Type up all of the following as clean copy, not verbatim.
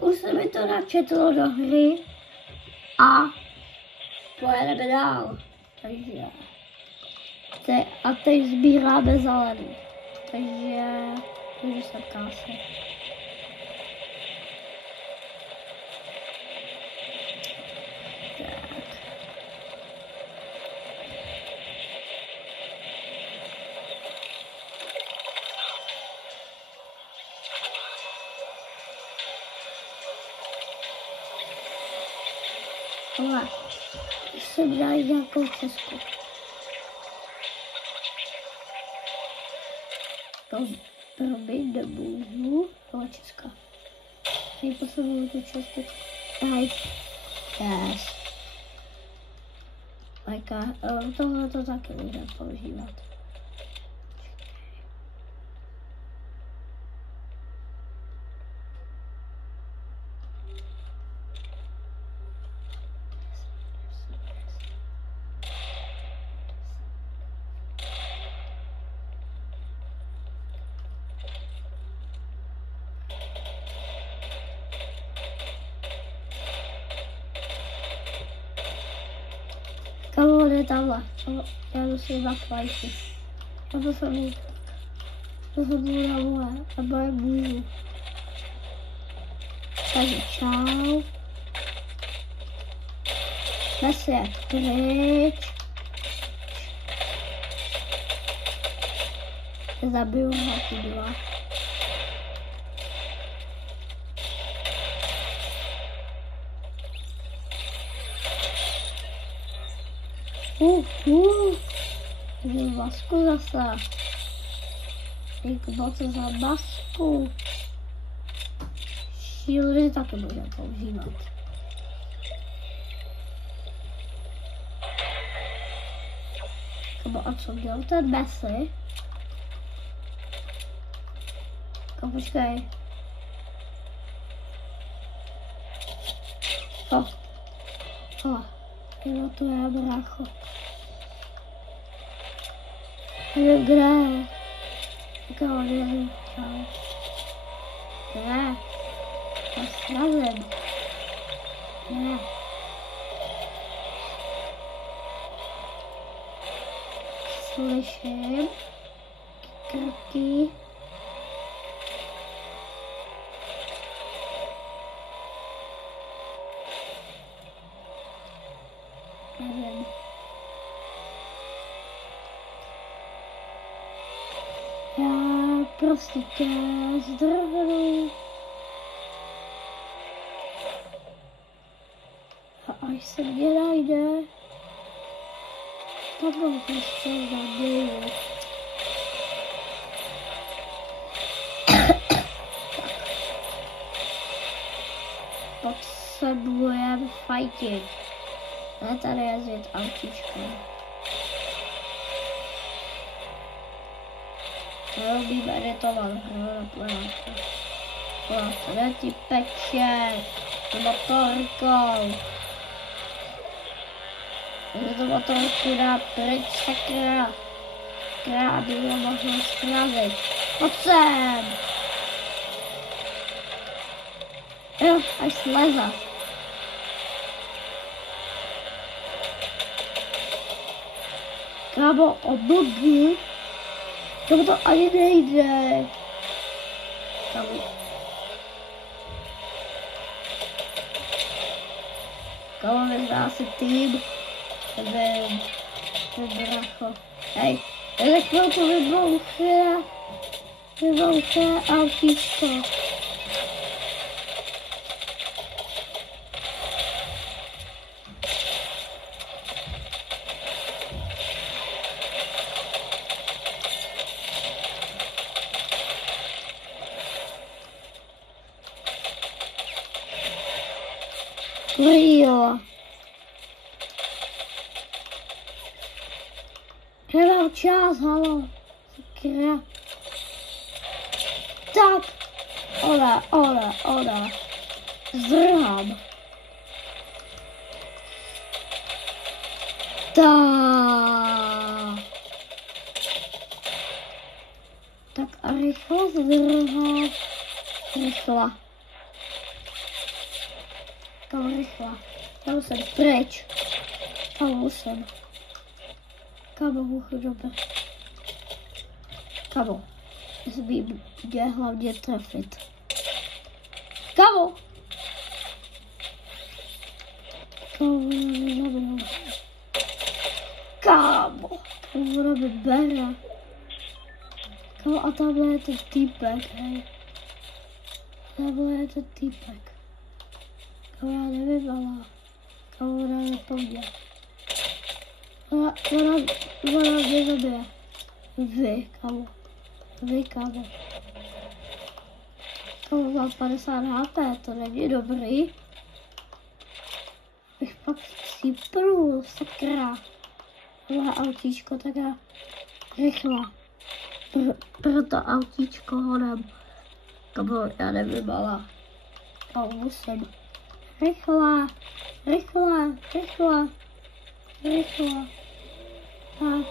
už se mi to načetlo do hry a pojedeme dál. Takže a teď sbíráme zelený. Takže se kásne. Ale už jsem dal nějakou cestu. Promiň, nemůžu. Tohle Česka. Nejpotřebuji tu částečku. Yes. Tohle to taky můžeme používat. Kamo, jde tamhle. Já musím na plajky. Já to jsem budu na moje, nebo je můžu. Takže čau. Dnes je pryč. Zabiju ho ty dva. Jde masku zase. Co to za masku? Shieldy taky můžeme používat. A co dělal ten Messi? Počkej. Jo, to je brácho. Kde? Koho nevím, čau. Kde? Já srazím. Ne. Slyším. Krky. Nevím. Já prostě tě zdravím. A až se mě najde, tak ho prostě zabiju. Potřebujeme fighting. Ne tady jezdit autíčkem. Neumíme editovat hru na plánku. Ne ty peče, s motorkou. Jde to motorku dá pryč, sakra. Aby ho mohl srazit. Pojď sem. Jo, až sleza. Kámo, o bogy. To ani nejde. Kámo, nezdá si tým. Nevím. To je bracho. Hej, za chvilku vybouché autíčko. Jo. Nemám čas, halo. Sakra. Tak. Oda. Zdrhám. Tak a rychle zdrhám. Rychle. Kámo, rychle. Kámo, jsem pryč. Kámo, jsem. Kámo, dobře. Kámo, nesmím mě hlavně trefit. Kámo! Kámo, ona mi bere. Kámo, a tamhle je ten týpek, hej. Tamhle je ten týpek. Kámo, já nevím, ale kámo, ona je po mně. Ona mě zabije. Vy, kámo. Vy, kámo. Kámo, mám 50 HP, to není dobrý. Bych pak cípnul, sakra. Tohle autíčko, tak já rychle. Proto autíčko honem. Kámo, já nevím, ale kámo, musím. Rychle, rychle, rychle, rychle. Tak,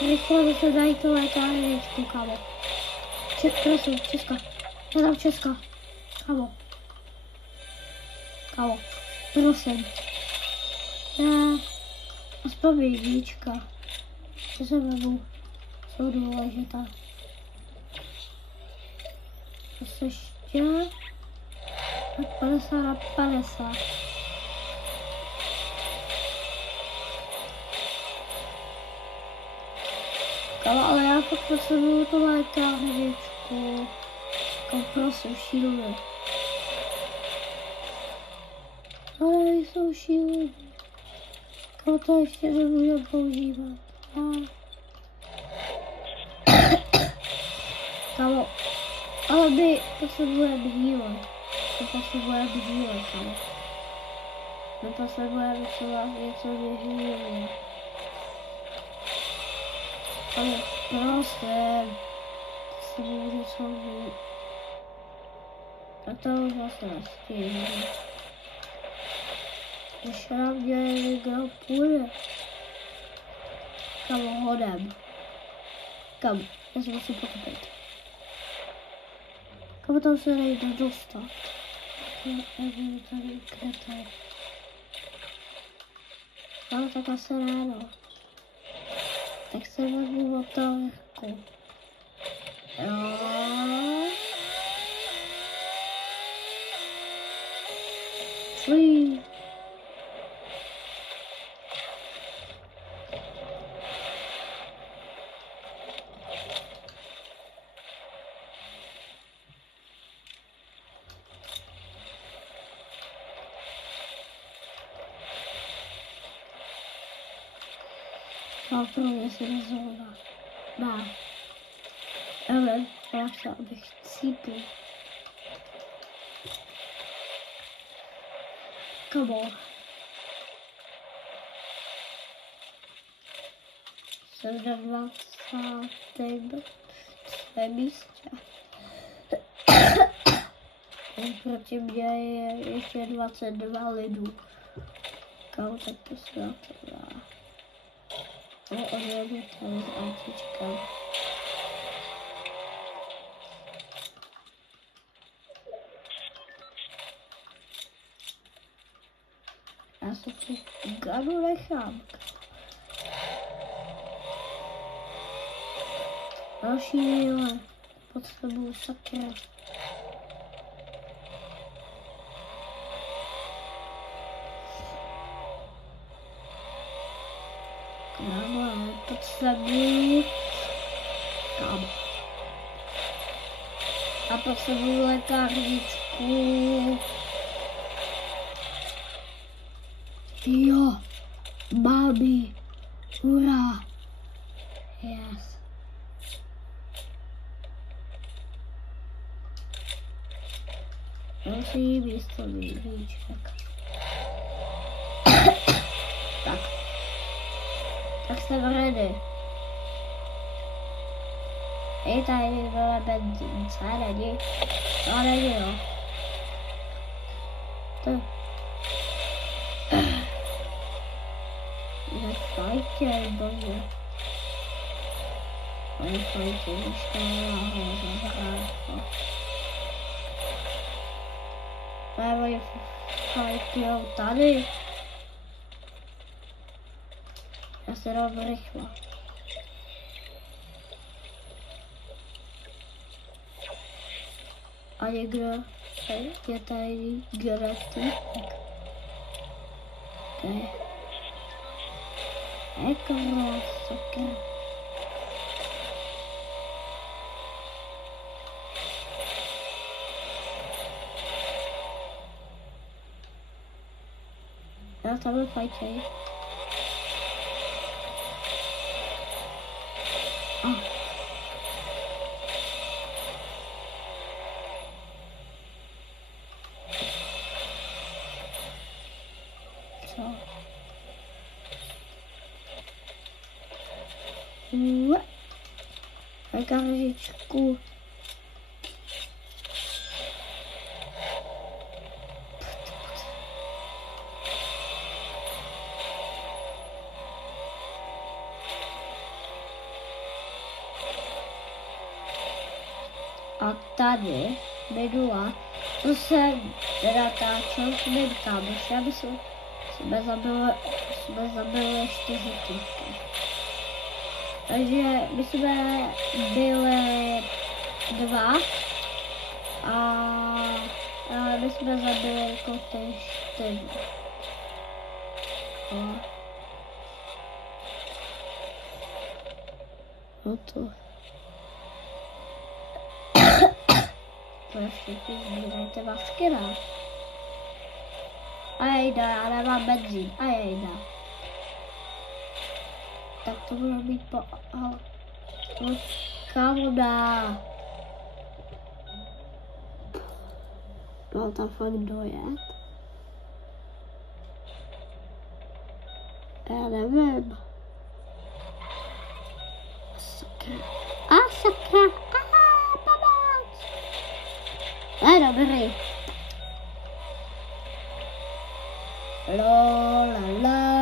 rychle se dají to lékárničku, kámo. Prosím, Česka. Já dám Česka. Kámo. Kámo, prosím. Já aspoň jednička. Co se vemu? Jsou důležitá. Co ještě? 50 na 50. Kámo, ale já pak potřebuju tu lékárničku. Kámo, prosím, šíleně. Ale jsou šíleně. Kámo, to ještě nemůžu používat. Kámo, ale my potřebujeme healer. My potřebujeme healer, kámo. My potřebujeme třeba něco vyhealuje. Kámo, prosím. Se budu něco vyhealuje. A to už vlastně nestíhnu. Když na mě někdo půjde. Kámo, hodem. Kámo, já se musím potopit. Kámo, tam se nejde dostat. Tady kryté. Ale tak asi ráno. Tak se vezmu motorku. Jo. Fuj. A pro mě se nezóna. Má. Ale já chtěla, abych cípl. Kámo. Jsem na 20. místě. Proti mě je ještě 22 lidů. Kámo, tak to se na to dá. No, odjedu tam s autíčkem. Já se tu gadu nechám. Další míle. Potřebuju sakra. Kámo, potřebuju. Kámo. A potřebuju lékárničku. Jo, babi, hurá. Yes. Musím jíst to výček. Tak jsem ready. Je tady dole benzínce, není? To není, jo. To... Nefajtě, bože. Nefajtě, když to je nahoře, zahrát. Ne, oni fajtujou tady. Já se dám rychle. A někdo je tady Grety. Jako sakra. Já tam byl fajčej. Co? Kažičku. A tady minula, co jsem natáčel s mým kámošem, jsme zabili 4 týdny. Takže my jsme byli 2 a my jsme zabili jako ty 4. No to. To ještě si sbírajte masky, ne? A jejda, já nemám benzín, a jejda. Tak to bude mít po... Voda. No tam fakt dojet. Já nevím. Sakra. Sakra. Pomoc. Dobrý. La.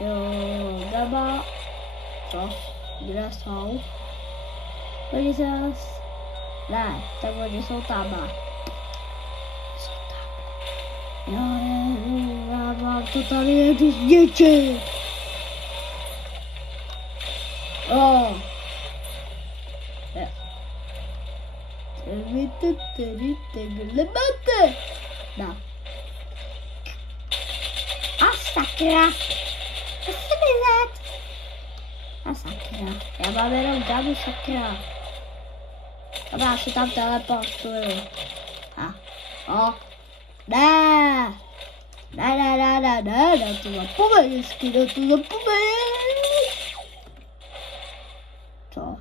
Jo, daba. Co? Kde jsou? Oni zase... Ne, tak oni jsou tam. Já mám to tady jedu zničit. Vy to tady takhle máte. No. A sakra. A sakra. Já mám jenom damu sakra. A já se tam teleportuju. Ne, to zapomeň, to zapomeň. Co?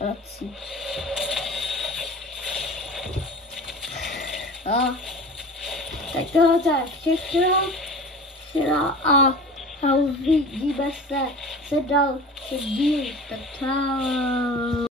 Vrací. Tak tohle je všechno a uvidíme se dál, tak čau.